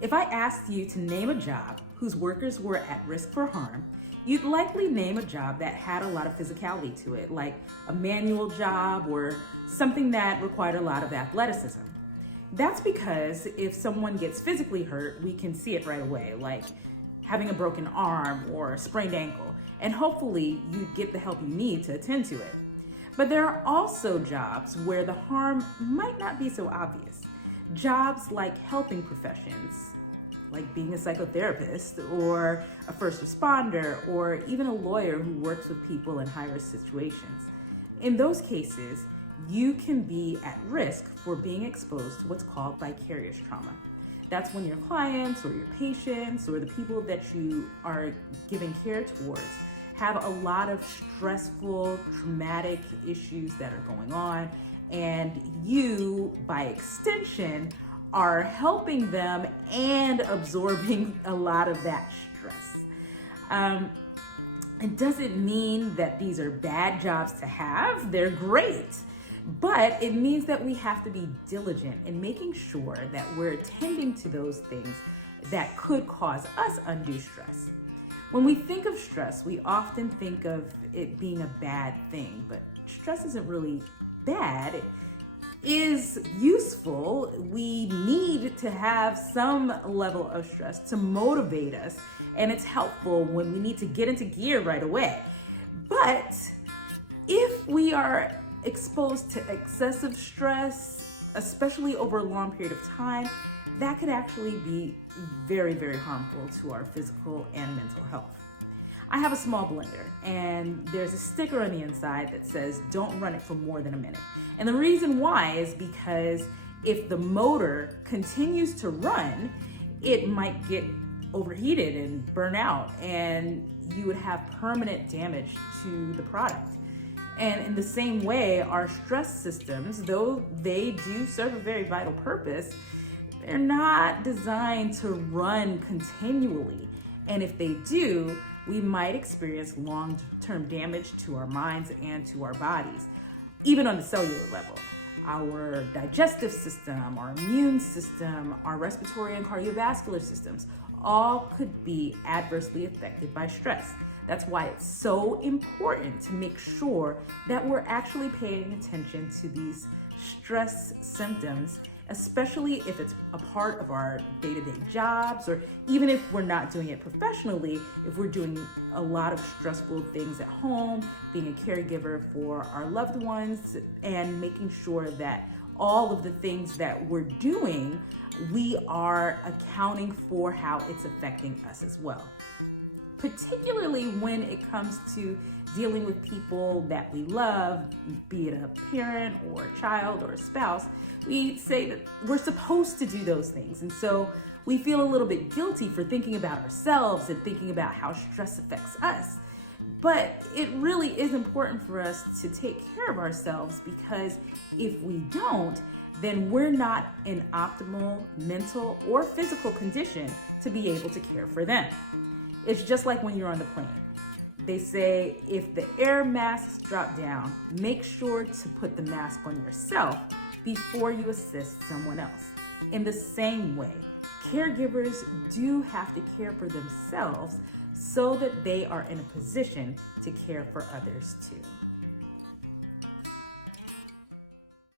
If I asked you to name a job whose workers were at risk for harm, you'd likely name a job that had a lot of physicality to it, like a manual job or something that required a lot of athleticism. That's because if someone gets physically hurt, we can see it right away, like having a broken arm or a sprained ankle, and hopefully you get the help you need to attend to it. But there are also jobs where the harm might not be so obvious. Jobs like helping professions, like being a psychotherapist or a first responder or even a lawyer who works with people in high-risk situations. In those cases, you can be at risk for being exposed to what's called vicarious trauma. That's when your clients or your patients or the people that you are giving care towards have a lot of stressful, traumatic issues that are going on, and you, by extension, are helping them and absorbing a lot of that stress. It doesn't mean that these are bad jobs to have. They're great. But it means that we have to be diligent in making sure that we're attending to those things that could cause us undue stress. When we think of stress, we often think of it being a bad thing, but stress isn't really bad. It is useful. We need to have some level of stress to motivate us, and it's helpful when we need to get into gear right away. But if we are exposed to excessive stress, especially over a long period of time, that could actually be very, very harmful to our physical and mental health. I have a small blender, and there's a sticker on the inside that says, "Don't run it for more than a minute." And the reason why is because if the motor continues to run, it might get overheated and burn out, and you would have permanent damage to the product. And in the same way, our stress systems, though they do serve a very vital purpose, they're not designed to run continually. And if they do, we might experience long-term damage to our minds and to our bodies, even on the cellular level. Our digestive system, our immune system, our respiratory and cardiovascular systems, all could be adversely affected by stress. That's why it's so important to make sure that we're actually paying attention to these stress symptoms, especially if it's a part of our day-to-day jobs, or even if we're not doing it professionally, if we're doing a lot of stressful things at home, being a caregiver for our loved ones, and making sure that all of the things that we're doing, we are accounting for how it's affecting us as well. Particularly when it comes to dealing with people that we love, be it a parent or a child or a spouse, we say that we're supposed to do those things. And so we feel a little bit guilty for thinking about ourselves and thinking about how stress affects us. But it really is important for us to take care of ourselves, because if we don't, then we're not in optimal mental or physical condition to be able to care for them. It's just like when you're on the plane. They say if the air masks drop down, make sure to put the mask on yourself before you assist someone else. In the same way, caregivers do have to care for themselves so that they are in a position to care for others too.